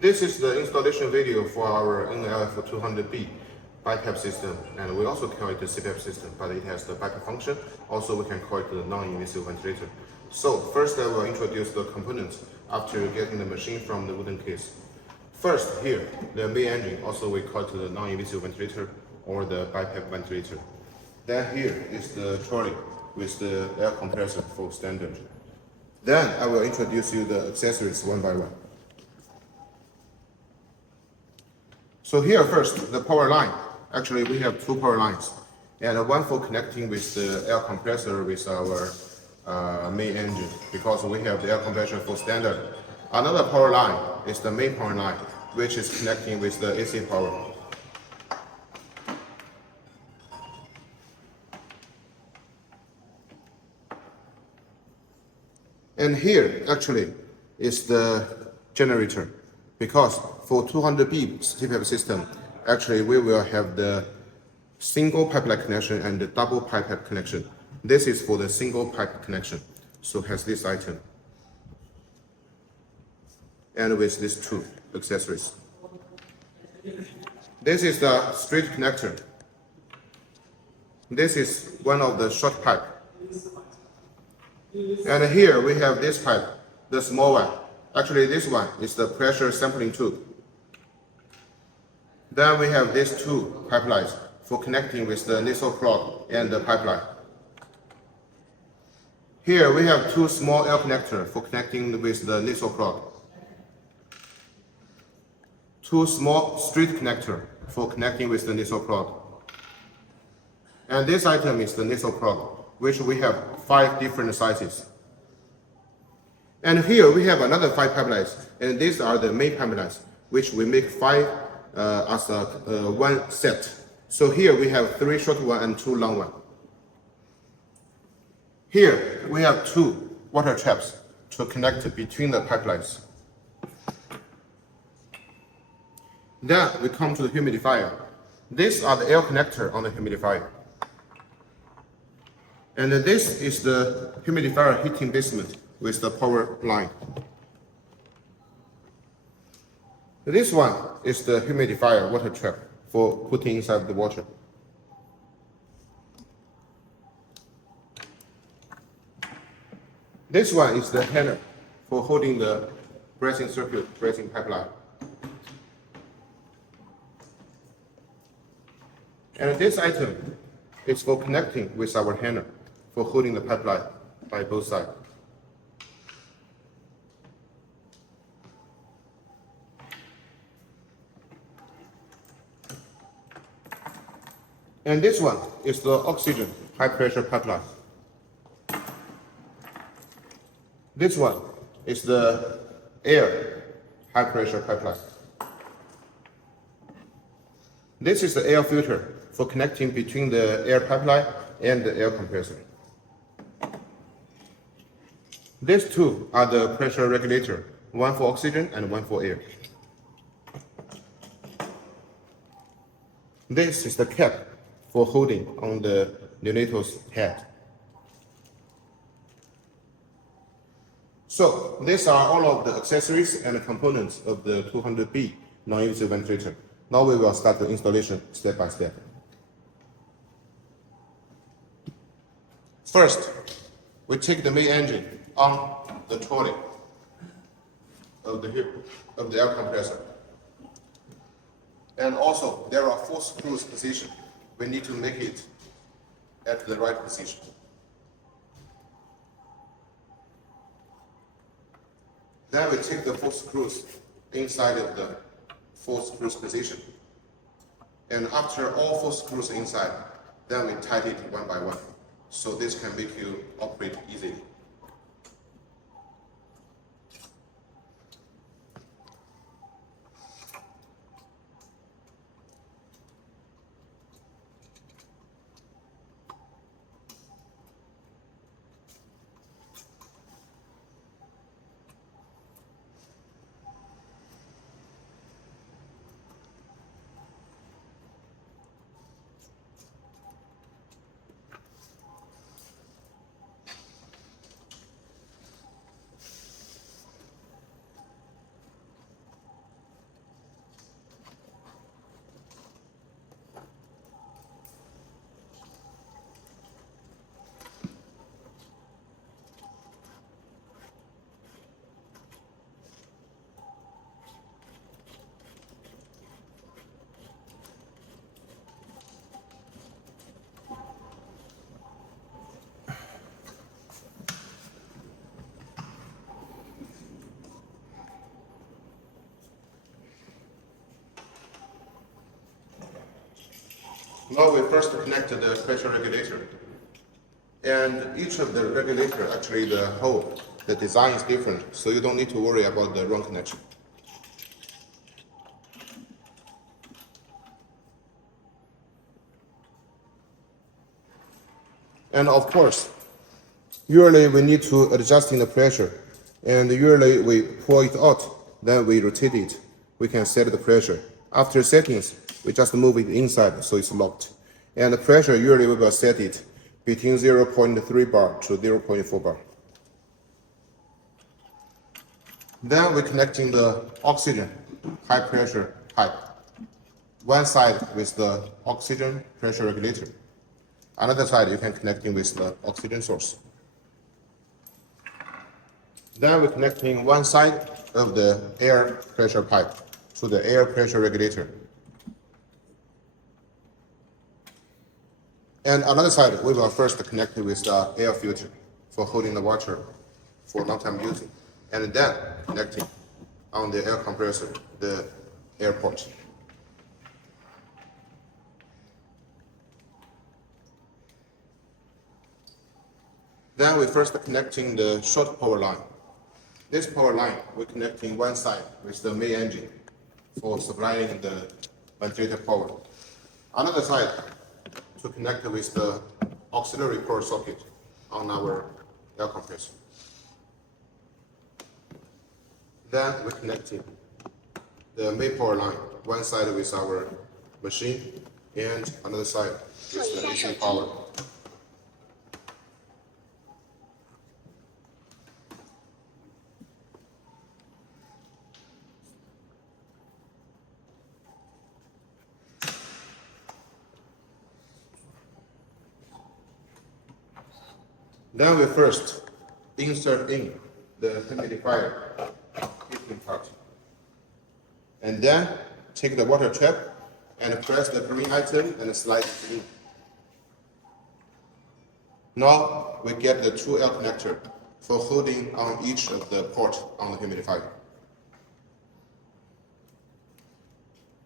This is the installation video for our NLF-200B bypass system, and we also call it the CPAP system, but it has the bypass function. Also, we can call it the non-invasive ventilator. So first, I will introduce the components after getting the machine from the wooden case. First, here, the main engine, also we call it the non-invasive ventilator or the bypass ventilator. Then here is the trolley with the air compressor for standard. Then I will introduce you the accessories one by one. So here first, the power line. Actually, we have two power lines, and one for connecting with the air compressor with our main engine, because we have the air compressor for standard. Another power line is the main power line, which is connecting with the AC power. And here actually is the generator, because for 200B CPAP system, actually we will have the single pipeline connection and the double pipeline connection. This is for the single pipe connection, so has this item, and with these two accessories. This is the straight connector. This is one of the short pipe. And here we have this pipe, the small one. Actually, this one is the pressure sampling tube. Then we have these two pipelines for connecting with the nasal plug and the pipeline. Here we have two small air connectors for connecting with the nasal plug. Two small straight connectors for connecting with the nasal plug. And this item is the nasal plug, which we have 5 different sizes. And here we have another 5 pipelines, and these are the main pipelines, which we make 5 as one set. So here we have 3 short ones and 2 long ones. Here we have 2 water traps to connect between the pipelines. Then we come to the humidifier. These are the air connector on the humidifier. And this is the humidifier heating basement with the power line. This one is the humidifier water trap for putting inside the water. This one is the handle for holding the breathing circuit, breathing pipeline. And this item is for connecting with our handle for holding the pipeline by both sides. And this one is the oxygen high pressure pipeline. This one is the air high pressure pipeline. This is the air filter for connecting between the air pipeline and the air compressor. These two are the pressure regulator, one for oxygen and one for air. This is the cap for holding on the neonatal's head. So these are all of the accessories and components of the 200B non-invasive ventilator. Now we will start the installation step by step. First, we take the main engine on the trolley of the air compressor. And also, there are 4 screws position. We need to make it at the right position. Then we take the 4 screws inside of the 4 screws position. And after all 4 screws inside, then we tighten it one by one. So this can make you operate easily. Now we first connect the pressure regulator. And each of the regulator, actually the design is different, so you don't need to worry about the wrong connection. And of course, usually we need to adjust in the pressure. And usually we pull it out, then we rotate it. We can set the pressure. After settings, we just move it inside so it's locked. And the pressure, usually we will set it between 0.3 bar to 0.4 bar. Then we're connecting the oxygen high pressure pipe. One side with the oxygen pressure regulator. Another side you can connect in with the oxygen source. Then we're connecting one side of the air pressure pipe to the air pressure regulator. And another side we will first connect it with the air filter for holding the water for long time using. And then connecting on the air compressor, the air port. Then we first connecting the short power line. This power line, we're connecting one side with the main engine for supplying the ventilator power. Another side to connect with the auxiliary power socket on our air compressor. Then we're connecting the main power line, one side with our machine and another side with the AC power. Then we first insert in the humidifier heating part. And then take the water trap and press the green item and slide it in. Now we get the two L connector for holding on each of the port on the humidifier.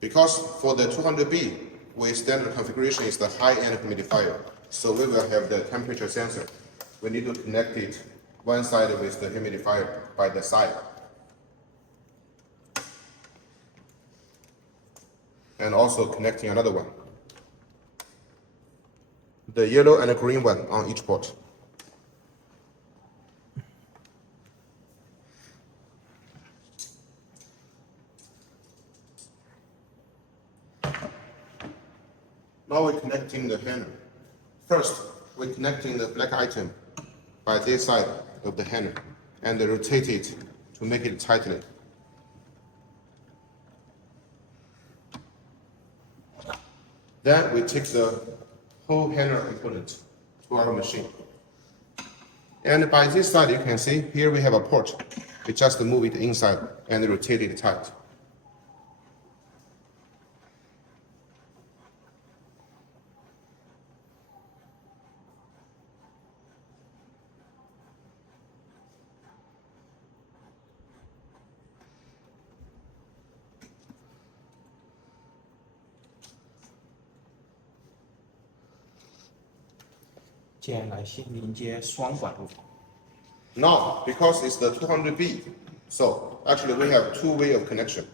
Because for the 200B, we standard configuration is the high-end humidifier, so we will have the temperature sensor. We need to connect it one side with the humidifier by the side. And also connecting another one. The yellow and the green one on each port. Now we're connecting the handle. First, we're connecting the black item by this side of the handle and rotate it to make it tightly. Then we take the whole handle component to our machine. And by this side, you can see here we have a port. We just move it inside and rotate it tight. Now, because it's the 200B, so actually we have two ways of connection.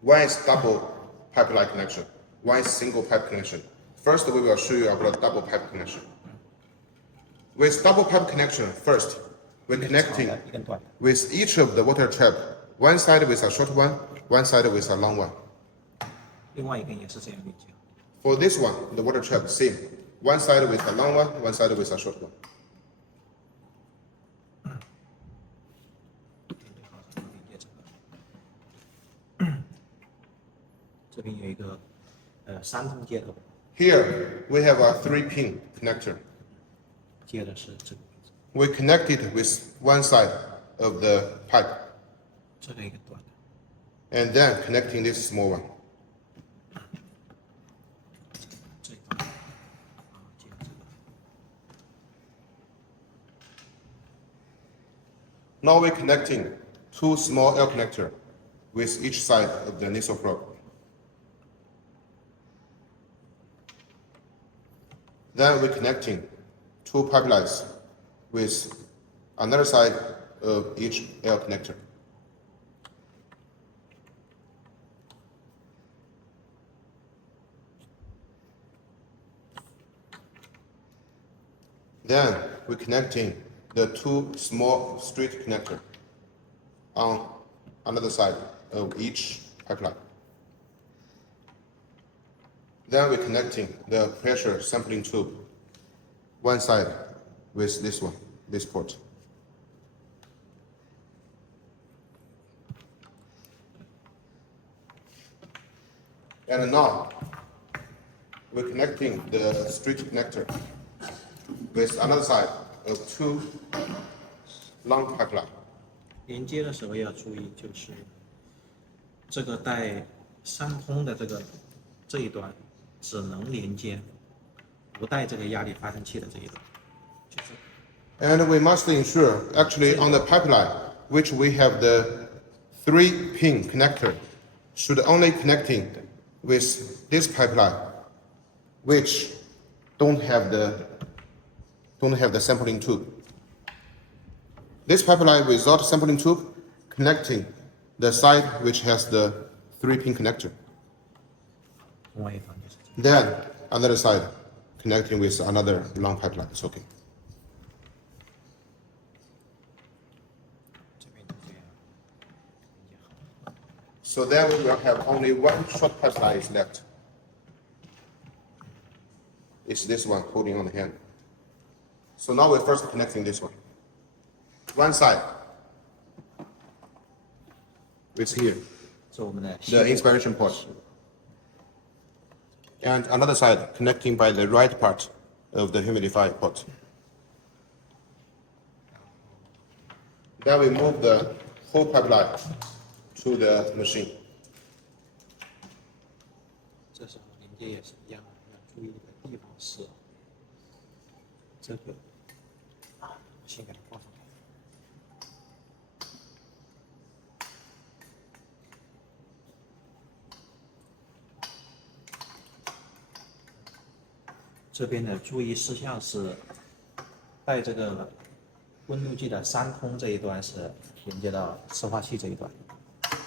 One is double pipeline connection, one is single pipe connection. First, we will show you about double pipe connection. With double pipe connection, first, we're connecting with each of the water trap, one side with a short one side with a long one. For this one, the water trap, same. One side with a long one side with a short one. Here we have a 3-pin connector. We connect it with one side of the pipe. And then connecting this small one. Now we're connecting two small L connectors with each side of the nasal probe. Then we're connecting two pipelines with another side of each L connector. Then we're connecting the two small straight connector on another side of each pipeline. Then we're connecting the pressure sampling tube, one side with this one, this port. And now we're connecting the straight connector with another side of two long pipeline. 连接的时候要注意，就是这个带三通的这一端只能连接，不带这个压力发生器的这一端。就是 And we must ensure, actually, on the pipeline, which we have the 3-pin connector, should only connecting with this pipeline, which don't have the sampling tube. This pipeline without sampling tube connecting the side which has the 3-pin connector. 另外一端就是这 Then another side connecting with another long pipeline. It's okay. 这边就这样连接好。 So then we will have only one short pipeline is left. It's this one holding on the hand. So now we're first connecting this one. One side, it's here, 是我们的 the inspiration port. And another side connecting by the right part of the humidifier port. Then we move the whole pipeline to the machine. 这时候连接也是一样的，要注意的地方是这个先给它挂上来。 这边的注意事项是，带这个温度计的三通这一端是连接到磁化器这一端。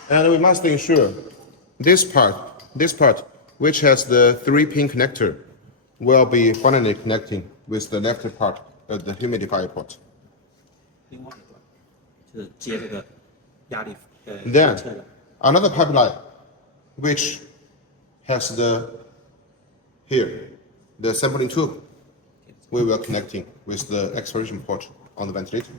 And we must ensure this part, which has the 3-pin connector, will be finally connecting with the left part of the humidifier port. 另外一端就是接这个压力监 Then 测的。 another pipeline, which has the sampling tube, we will connecting with the expiration port on the ventilator.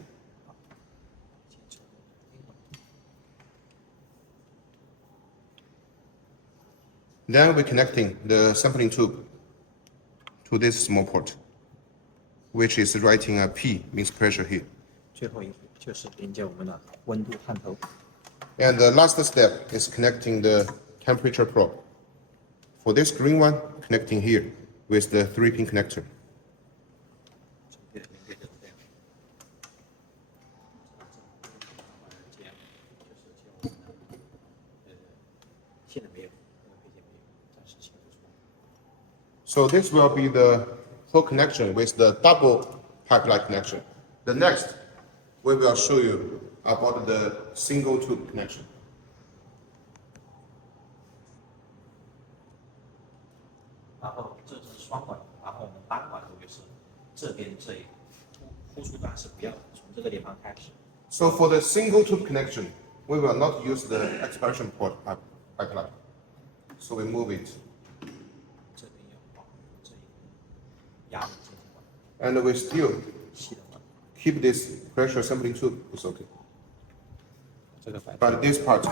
Then we're connecting the sampling tube to this small port, which is writing a P, means pressure here. 最后一步就是连接我们的温度探头。 And the last step is connecting the temperature probe. For this green one, connecting here with the 3-pin connector. 这边连接就是这样。现在没有，配件没有，暂时清不出来。 So this will be the whole connection with the double pipeline connection. The next, we will show you about the single tube connection. 然后这是双管，然后我们单管路就是这边这一突出端是不要的，从这个地方开始。 So for the single tube connection, we will not use the expansion port pipeline. So we move it. 这边要保护这一个压力监测管， And we still 细的管， keep this pressure sampling tube. It's okay. 这个摆。 But this part,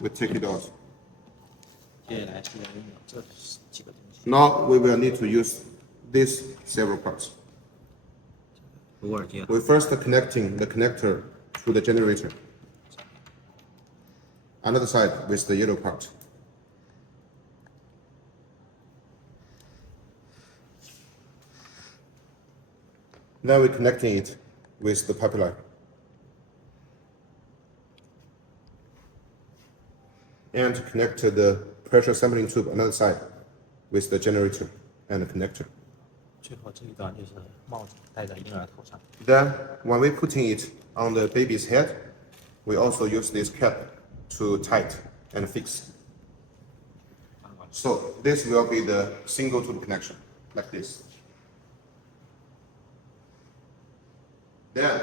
we take it out. 接下来是要用这几个东西。 Now we will need to use these several parts. 鲁尔接， We first connecting the connector to the generator. Another side with the yellow part. Then we're connecting it with the pipeline. And connect the pressure sampling tube another side with the generator and the connector. 最后这一段就是帽子戴在婴儿头上。 Then, when we putting it on the baby's head, we also use this cap to tight and fix. So this will be the single tube connection, like this. Then,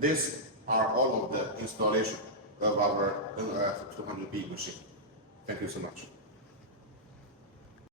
these are all of the installation of our NLF-200B machine. Thank you so much.